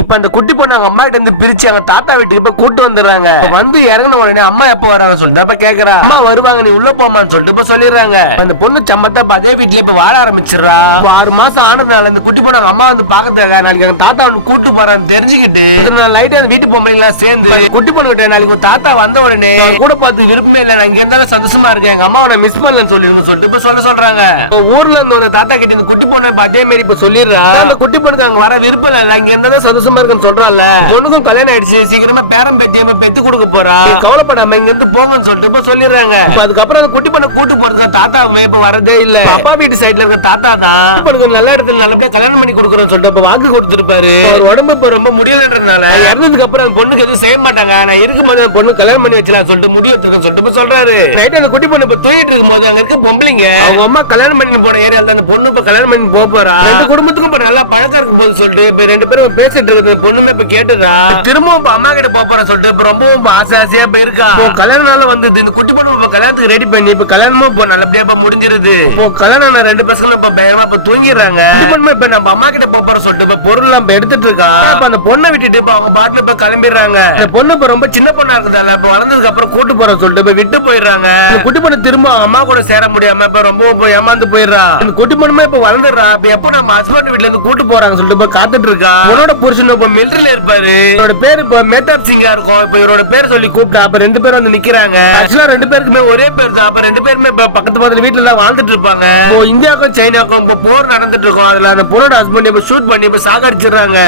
இப்ப அந்த குட்டி பொண்ணு அவங்க அம்மா கிட்ட இருந்து பிரிச்சு அவங்க தாத்தா வீட்டுக்கு இப்ப கூட்டு வந்துடுறாங்க. வந்து இறங்கின உடனே அம்மா எப்ப வராங்க சொல்லிட்டு அப்ப கேக்குறா. அம்மா வருவாங்க, நீ உள்ள போமான்னு சொல்லிட்டு இப்ப சொல்லிடுறாங்க. அந்த பொண்ணு சம்மத்தா அதே வீட்லயே இப்ப வாழ ஆரம்பிச்சிடறா. 6 மாசம் ஆனதுனால இந்த குட்டி பொண்ணு அவங்க அம்மா வந்து பாக்கிறதுக்காக நாளைக்கு அவங்க தாத்தா வந்து கூட்டு போறான்னு தெரிஞ்சுக்கிட்டு லைட்டா அந்த வீட்டு பொம்பளை எல்லாம் சேர்ந்து குட்டி பொண்ணு கிட்ட நாளைக்கு தாத்தா வந்த உடனே கூட பார்த்து விருப்பமே இல்ல, நான் இங்க இருந்தாலும் சந்தோஷமா இருக்கேன், எங்க அம்மாவை மிஸ் பண்ணலன்னு சொல்லிட்டு இப்ப சொல்றாங்க. ஊர்ல இருந்து ஒரு தாத்தா கிட்ட இந்த குட்டி பொண்ணு அதே மாதிரி இப்ப சொல்லிடுறா. அந்த குட்டி பொண்ணுக்கு அங்க வர விருப்பம் இல்ல, இங்க இருந்தாலும் சந்தோஷமா இருக்குன்னு சொல்றாள். பொண்ணுக்கும் கல்யாணம் ஆயிடுச்சு, சீக்கிரமா பேரம் பேத்தியை பெத்து கொடுக்க போறா, கவலைப்படாம இங்க இருந்து போங்கன்னு சொல்லிட்டு இப்ப சொல்லிடுறாங்க. அதுக்கப்புறம் அந்த குட்டி பொண்ணு கூட்டு போறதுக்கு தாத்தா இப்ப வரதே இல்ல. அப்பா வீட்டு சைடுல இருக்க தாத்தா தான் பொண்ணுக்கு நல்ல இடத்துல நல்லபடியா கல்யாணம் பண்ணி கொடுக்குறோம்னு சொல்லிட்டு இப்ப வாக்கு கொடுத்திருப்பாரு. அவர் உடம்பு இப்ப ரொம்ப முடியலன்றதுனால இறந்ததுக்கு அப்புறம் அந்த பொண்ணுக்கு எதுவும் செய்ய மாட்டாங்க, நான் இருக்கும்போது அந்த பொண்ணு கல்யாணம் பண்ணி வச்சலாம் சொல்லிட்டு முடிவு சொல்லிட்டு சொல்றாரு. நைட் அந்த குட்டி பொண்ணு இப்ப தூங்கிட்டு இருக்கும் போது அங்க இருக்க பொம்பளைங்க அவங்க அம்மா கல்யாணம் பண்ணி போன ஏரியால அந்த பொண்ணு இப்ப கல்யாணம் பண்ணி போறா. ரெண்டு குடும்பத்துக்கும் இப்ப நல்லா பழக்கம் இருக்கும் போது சொல்லிட்டு இப்ப ரெண்டு பேரும் பேசிட்டு இருக்கு. பொண்ணுங்க இப்ப கேட்டுறா, திரும்பவும் அம்மா கிட்ட போறேன் சொல்லிட்டு இப்ப ரொம்பவும் ஆசையா இப்ப இருக்கா. கல்யாணம் நாள் வந்து இந்த குட்டி பொண்ணு இப்ப கல்யாணத்துக்கு ரெடி பண்ணி இப்ப கல்யாணமும் இப்ப நல்லபடியா இப்ப முடிஞ்சிருது. இப்போ கல்யாணம் ரெண்டு பசங்களும் இப்ப பயமா இப்ப தூங்கிடுறாங்க. இப்ப நம்ம அம்மா கிட்ட போறோம் சொல்லிட்டு இப்ப பொருள் எல்லாம் எடுத்துட்டு இருக்கா. இப்ப அந்த பொண்ணை விட்டுட்டு இப்ப அவங்க பாட்டுல இப்ப கிளம்பிடுறாங்க. இந்த பொண்ணு இப்ப ரொம்ப சின்ன பொண்ணா இருக்குதால இப்ப வளர்ந்ததுக்கு அப்புறம் கூட்டு போறோம் சொல்லிட்டு இப்ப விட்டு போயிடுறாங்க. இந்த குட்டி பொண்ணு திரும்ப அம்மா கூட சேர முடியாம இப்ப ரொம்ப ஏமாந்து போயிடுறா. இந்த குட்டி பொண்ணுமே இப்ப வளர்ந்துடுறா. இப்ப எப்போ நம்ம ஹஸ்பண்ட் வீட்டுல இருந்து கூட்டு போறாங்க சொல்லிட்டு இப்ப காத்துட்டு இருக்கா. உன்னோட புருஷன் இப்ப மிலிட்டரியில இருப்பாரு, இவரோட பேரு இப்ப மேத்தாப் சிங்கா இருக்கும். இப்ப இவரோட பேர் சொல்லி கூப்பிட்டா அப்ப ரெண்டு பேரும் வந்து நிக்கிறாங்க. ஆக்சுவலா ரெண்டு பேருக்குமே ஒரே பேர் தான். அப்ப ரெண்டு பேருமே இப்ப பக்கத்து பக்கத்துல வீட்டுல எல்லாம் வாழ்ந்துட்டு இருப்பாங்க. இப்போ இந்தியாவுக்கும் சைனாக்கும் இப்ப போர் நடந்துட்டு இருக்கும். அதுல அந்த பொண்ணோட ஹஸ்பண்ட் இப்ப ஷூட் பண்ணி இப்ப சாகடிச்சிடுறாங்க.